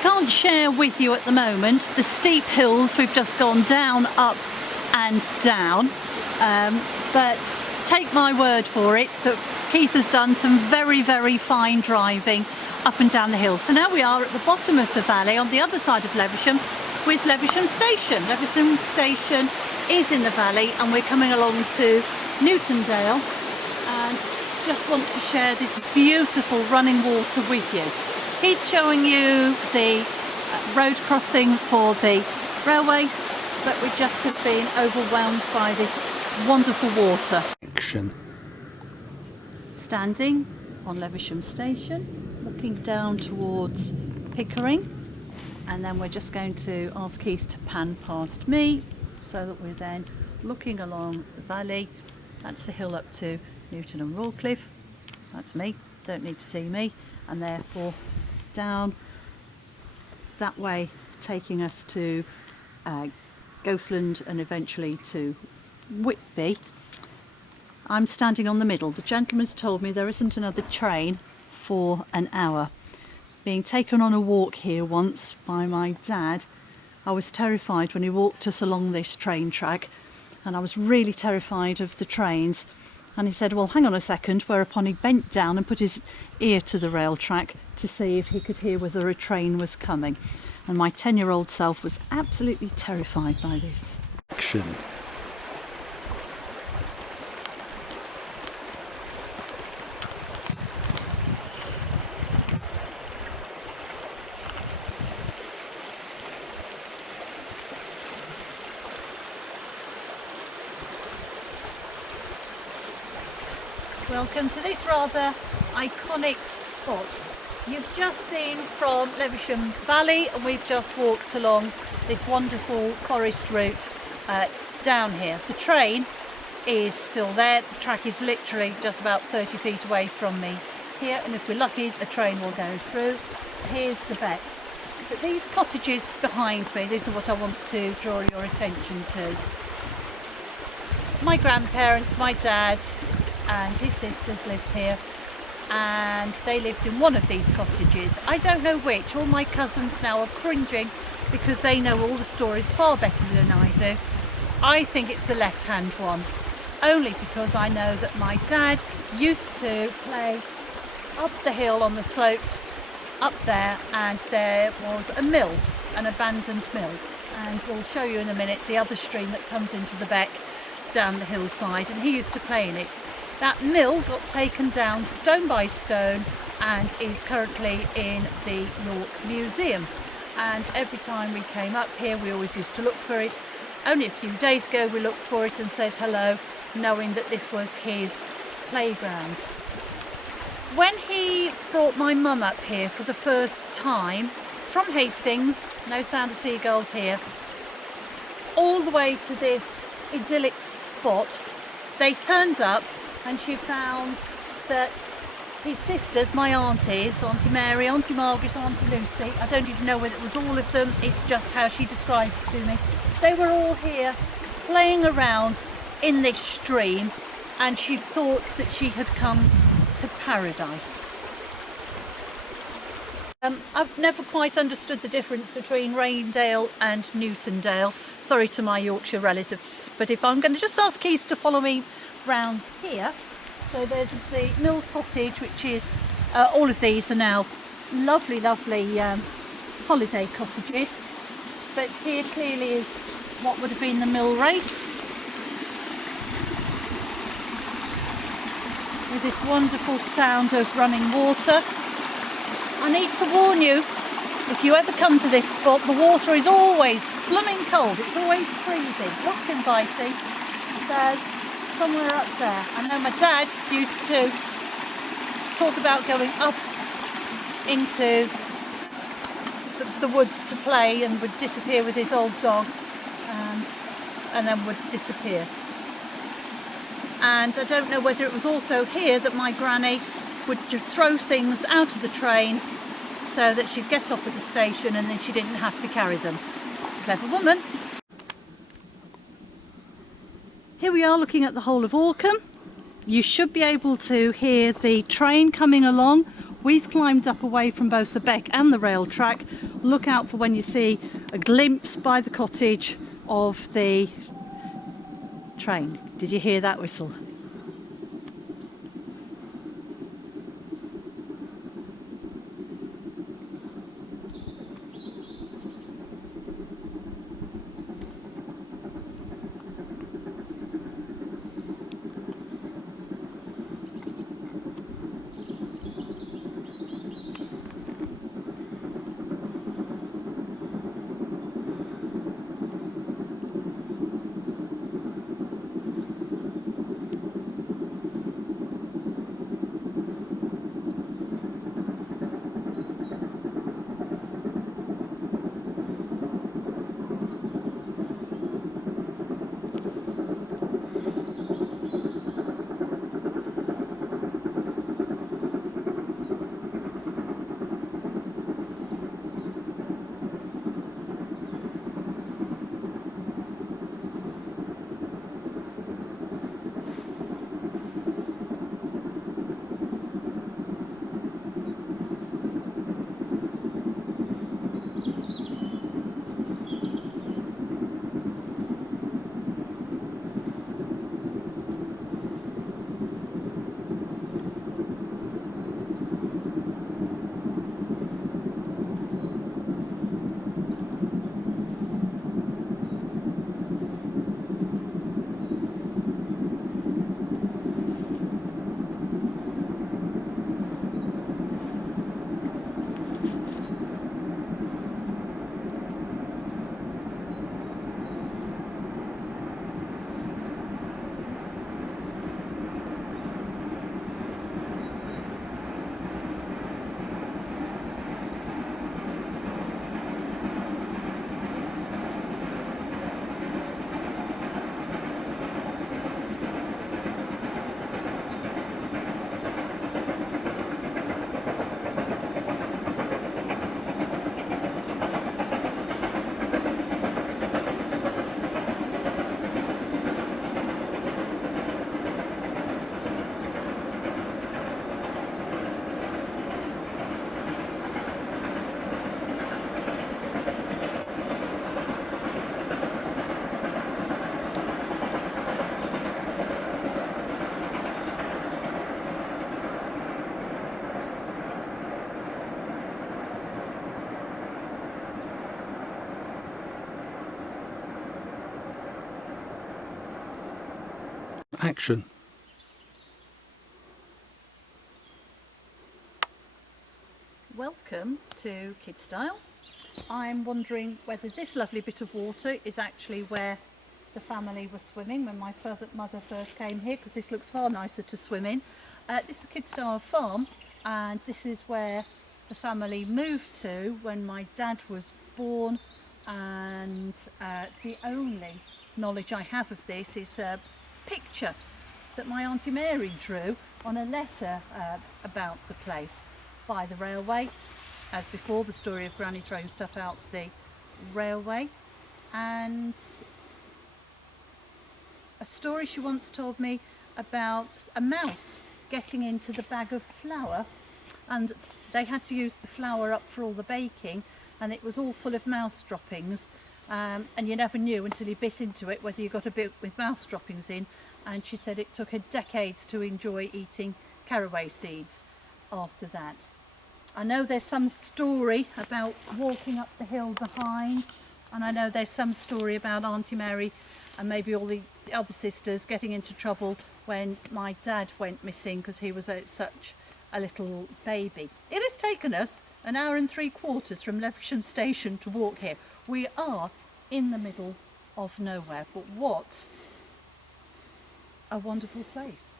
Can't share with you at the moment the steep hills we've just gone down, up and down, but take my word for it that Keith has done some very fine driving up and down the hills. So now we are at the bottom of the valley on the other side of Levisham with Levisham Station. Levisham Station is in the valley and we're coming along to Newtondale, and just want to share this beautiful running water with you. He's showing you the road crossing for the railway, but we just have been overwhelmed by this wonderful water. Standing on Levisham Station, looking down towards Pickering, and then we're just going to ask Keith to pan past me so that we're then looking along the valley. That's the hill up to Newton and Rawcliffe. That's me, don't need to see me, and therefore down that way, taking us to Ghostland and eventually to Whitby. I'm standing on the middle. The gentleman's told me there isn't another train for an hour. Being taken on a walk here once by my dad, I was terrified when he walked us along this train track, and I was really terrified of the trains. And he said, well, hang on a second, whereupon he bent down and put his ear to the rail track to see if he could hear whether a train was coming. And my 10-year-old self was absolutely terrified by this. Action. Welcome to this rather iconic spot. You've just seen from Levisham Valley, and we've just walked along this wonderful forest route down here. The train is still there. The track is literally just about 30 feet away from me here, and if we're lucky the train will go through. Here's the beck. But these cottages behind me, these are what I want to draw your attention to. My grandparents, my dad and his sisters lived here, and they lived in one of these cottages. I don't know which. All my cousins now are cringing because they know all the stories far better than I do. I think it's the left-hand one, only because I know that my dad used to play up the hill on the slopes up there, and there was a mill, an abandoned mill, and we'll show you in a minute the other stream that comes into the beck down the hillside, and he used to play in it. That mill got taken down stone by stone and is currently in the York Museum, and every time we came up here we always used to look for it. Only a few days ago we looked for it and said hello, knowing that this was his playground. When he brought my mum up here for the first time from Hastings, no sound of seagulls here, all the way to this idyllic spot, they turned up and she found that his sisters, my aunties, Auntie Mary, Auntie Margaret, Auntie Lucy, I don't even know whether it was all of them, it's just how she described it to me, they were all here playing around in this stream, and she thought that she had come to paradise. I've never quite understood the difference between Raindale and Newtondale. Sorry to my Yorkshire relatives, but if I'm going to just ask Keith to follow me round here. So there's the mill cottage, which is all of these are now lovely holiday cottages, but here clearly is what would have been the mill race, with this wonderful sound of running water. I need to warn you, if you ever come to this spot, the water is always blooming cold, it's always freezing. Looks inviting, so somewhere up there. I know my dad used to talk about going up into the woods to play and would disappear with his old dog, and then would disappear. And I don't know whether it was also here that my granny would just throw things out of the train so that she'd get off at the station and then she didn't have to carry them. Clever woman. Here we are looking at the whole of Orkham. You should be able to hear the train coming along. We've climbed up away from both the beck and the rail track. Look out for when you see a glimpse by the cottage of the train. Did you hear that whistle? Action. Welcome to Kidstyle. I'm wondering whether this lovely bit of water is actually where the family was swimming when my mother first came here, because this looks far nicer to swim in. This is Kidstyle Farm, and this is where the family moved to when my dad was born, and the only knowledge I have of this is a picture that my Auntie Mary drew on a letter about the place by the railway. As before, the story of Granny throwing stuff out the railway, and a story she once told me about a mouse getting into the bag of flour, and they had to use the flour up for all the baking, and it was all full of mouse droppings, and you never knew until you bit into it whether you got a bit with mouse droppings in. And she said it took her decades to enjoy eating caraway seeds after that. I know there's some story about walking up the hill behind, and I know there's some story about Auntie Mary and maybe all the other sisters getting into trouble when my dad went missing because he was such a little baby. It has taken us an hour and 3/4 from Levisham station to walk here. We are in the middle of nowhere, but what a wonderful place.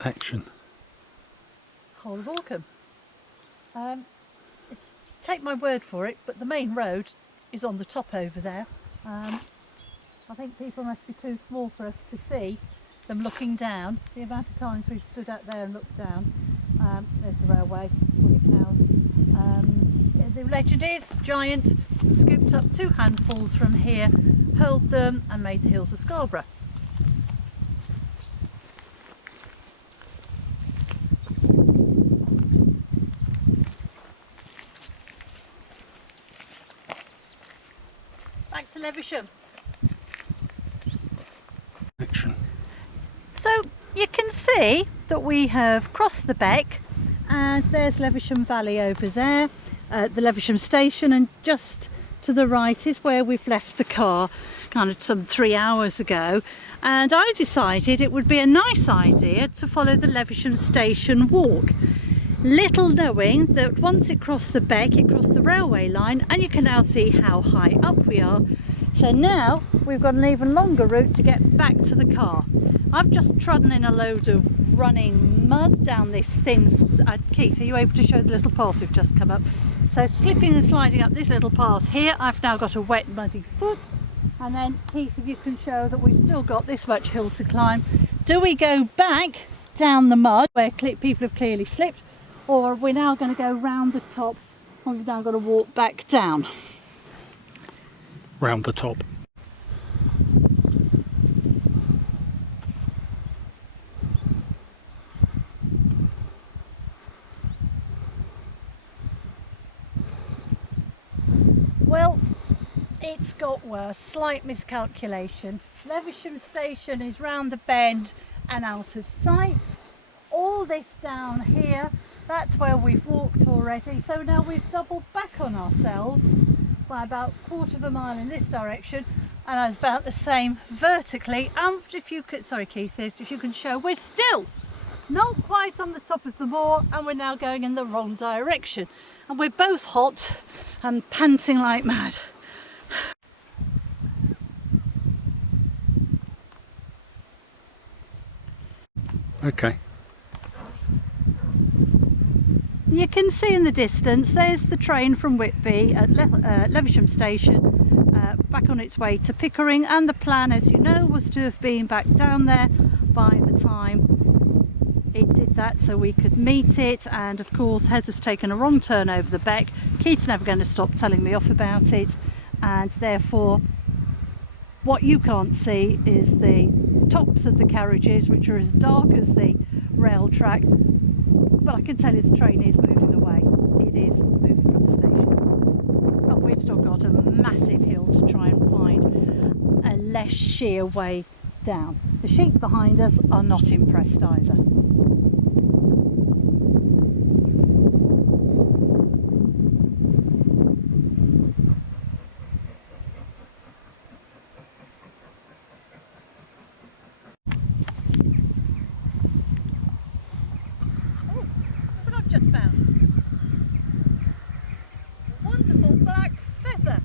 Action. Whole of Orkham. take my word for it, but the main road is on the top over there. I think people must be too small for us to see them looking down. The amount of times we've stood out there and looked down. There's the railway, full of cows. The legend is giant scooped up 2 handfuls from here, hurled them and made the hills of Scarborough. Back to Levisham. Action. So you can see that we have crossed the beck, and there's Levisham Valley over there, the Levisham station, and just to the right is where we've left the car kind of some 3 hours ago. And I decided it would be a nice idea to follow the Levisham station walk, little knowing that once it crossed the beck it crossed the railway line, and you can now see how high up we are. So now we've got an even longer route to get back to the car. I've just trodden in a load of running mud down this thin... Keith, are you able to show the little path we've just come up? So slipping and sliding up this little path here, I've now got a wet muddy foot. And then Keith, if you can show that we've still got this much hill to climb. Do we go back down the mud where people have clearly slipped, or are we now going to go round the top and we've now got to walk back down? Round the top. Well, it's got worse. Slight miscalculation. Levisham station is round the bend and out of sight. All this down here, that's where we've walked already. So now we've doubled back on ourselves by about 1/4 mile in this direction, and it's about the same vertically. And if you could, sorry Keith, if you can show, we're still not quite on the top of the moor, and we're now going in the wrong direction. And we're both hot and panting like mad. Okay. You can see in the distance there's the train from Whitby at Levisham station, back on its way to Pickering, and the plan, as you know, was to have been back down there by the time it did that, so we could meet it. And of course Heather's taken a wrong turn over the beck. Keith's never going to stop telling me off about it, and therefore what you can't see is the tops of the carriages, which are as dark as the rail track. But I can tell you the train is moving away. It is moving from the station. But we've still got a massive hill to try and find a less sheer way down. The sheep behind us are not impressed either. Just found a wonderful black feather.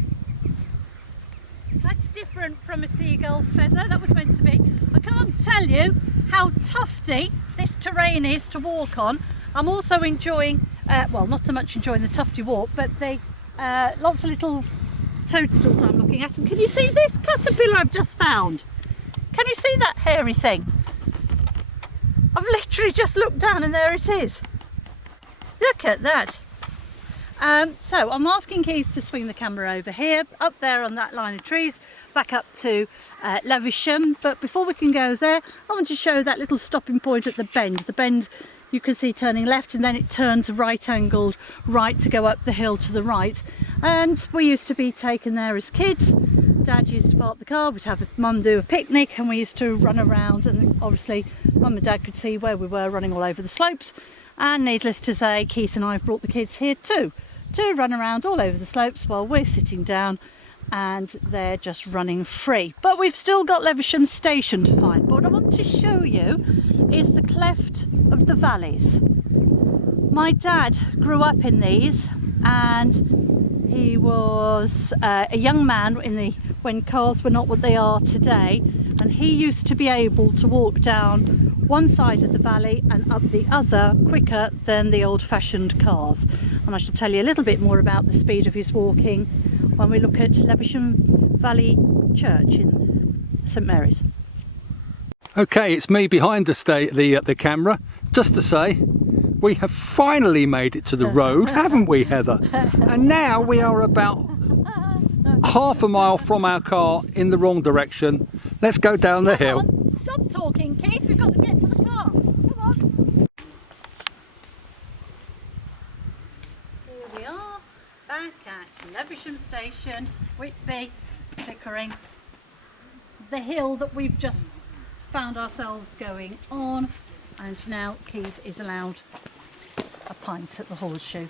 That's different from a seagull feather. That was meant to be. I can't tell you how tufty this terrain is to walk on. I'm also enjoying, well, not so much enjoying the tufty walk, but the lots of little toadstools I'm looking at. And can you see this caterpillar I've just found? Can you see that hairy thing? I've literally just looked down and there it is. Look at that. So I'm asking Keith to swing the camera over here, up there on that line of trees, back up to Levisham. But before we can go there, I want to show that little stopping point at the bend. The bend you can see turning left, and then it turns right angled right to go up the hill to the right. And we used to be taken there as kids. Dad used to park the car, we'd have Mum do a picnic, and we used to run around, and obviously Mum and Dad could see where we were running all over the slopes. And needless to say, Keith and I have brought the kids here too, to run around all over the slopes while we're sitting down and they're just running free. But we've still got Levisham station to find. But what I want to show you is the cleft of the valleys. My dad grew up in these, and he was a young man when cars were not what they are today, and he used to be able to walk down one side of the valley and up the other quicker than the old-fashioned cars. And I shall tell you a little bit more about the speed of his walking when we look at Levisham Valley Church in St Mary's. Okay, it's me behind the camera. Just to say, we have finally made it to the road, haven't we, Heather? And now we are about half a mile from our car in the wrong direction. Let's go down the hill. Stop talking, Keith. We've got to get to the car. Come on. Here we are, back at Levisham Station, Whitby, Pickering. The hill that we've just found ourselves going on, and now Keith is allowed a pint at the horseshoe.